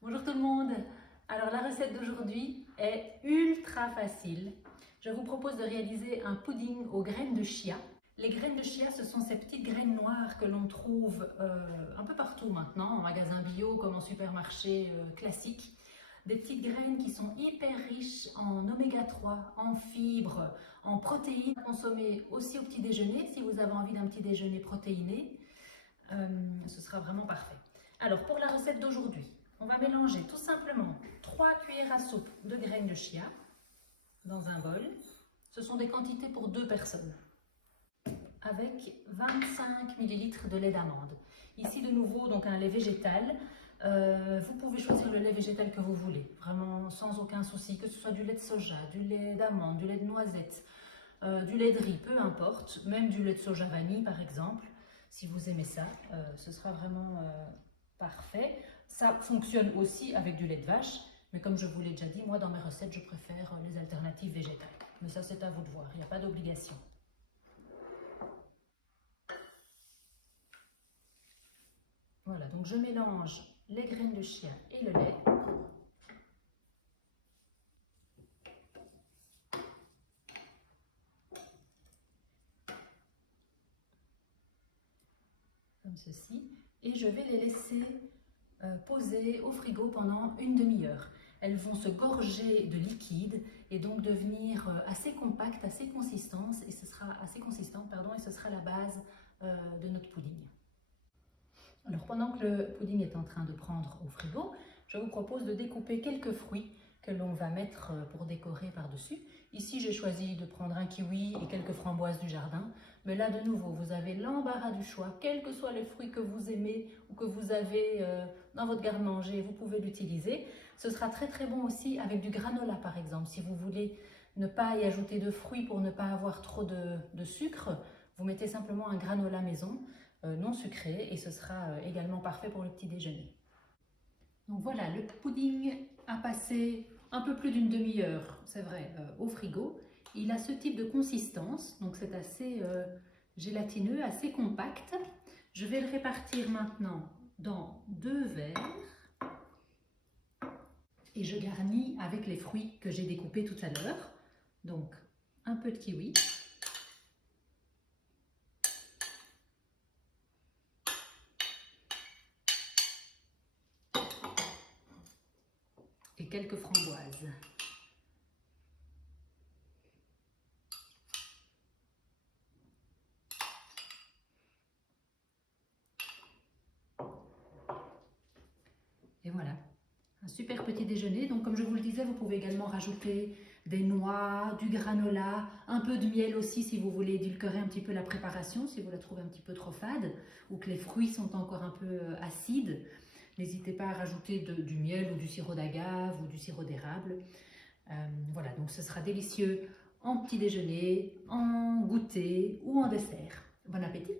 Bonjour tout le monde. Alors la recette d'aujourd'hui est ultra facile. Je vous propose de réaliser un pudding aux graines de chia. Les graines de chia, ce sont ces petites graines noires que l'on trouve un peu partout maintenant, en magasin bio comme en supermarché classique. Des petites graines qui sont hyper riches en oméga 3, en fibres, en protéines, à consommer aussi au petit déjeuner si vous avez envie d'un petit déjeuner protéiné. Ce sera vraiment parfait. Alors pour la recette d'aujourd'hui, on va mélanger tout simplement 3 cuillères à soupe de graines de chia dans un bol. Ce sont des quantités pour 2 personnes. Avec 25 ml de lait d'amande. Ici de nouveau donc un lait végétal. Vous pouvez choisir le lait végétal que vous voulez, vraiment sans aucun souci, que ce soit du lait de soja, du lait d'amande, du lait de noisette, du lait de riz, peu importe, même du lait de soja vanille par exemple. Si vous aimez ça, ce sera vraiment parfait. Ça fonctionne aussi avec du lait de vache, mais comme je vous l'ai déjà dit, moi dans mes recettes, je préfère les alternatives végétales. Mais ça, c'est à vous de voir, il n'y a pas d'obligation. Voilà, donc je mélange les graines de chia et le lait. Comme ceci. Et je vais les laisser poser au frigo pendant une demi-heure. Elles vont se gorger de liquide et donc devenir assez compactes, assez consistantes, et ce sera et ce sera la base de notre pudding. Alors pendant que le pudding est en train de prendre au frigo, je vous propose de découper quelques fruits que l'on va mettre pour décorer par-dessus. Ici, j'ai choisi de prendre un kiwi et quelques framboises du jardin. Mais là, de nouveau, vous avez l'embarras du choix. Quels que soient les fruits que vous aimez ou que vous avez dans votre garde-manger, vous pouvez l'utiliser. Ce sera très très bon aussi avec du granola, par exemple. Si vous voulez ne pas y ajouter de fruits pour ne pas avoir trop de sucre, vous mettez simplement un granola maison non sucré et ce sera également parfait pour le petit déjeuner. Donc voilà, le pudding a passé un peu plus d'une demi-heure, c'est vrai, au frigo. Il a ce type de consistance, donc c'est assez gélatineux, assez compact. Je vais le répartir maintenant dans 2 verres et je garnis avec les fruits que j'ai découpés tout à l'heure. Donc un peu de kiwi. Et quelques framboises. Et voilà, un super petit déjeuner. Donc comme je vous le disais, vous pouvez également rajouter des noix, du granola, un peu de miel aussi si vous voulez édulcorer un petit peu la préparation, si vous la trouvez un petit peu trop fade ou que les fruits sont encore un peu acides. N'hésitez pas à rajouter du miel ou du sirop d'agave ou du sirop d'érable. Voilà, donc ce sera délicieux en petit déjeuner, en goûter ou en dessert. Bon appétit!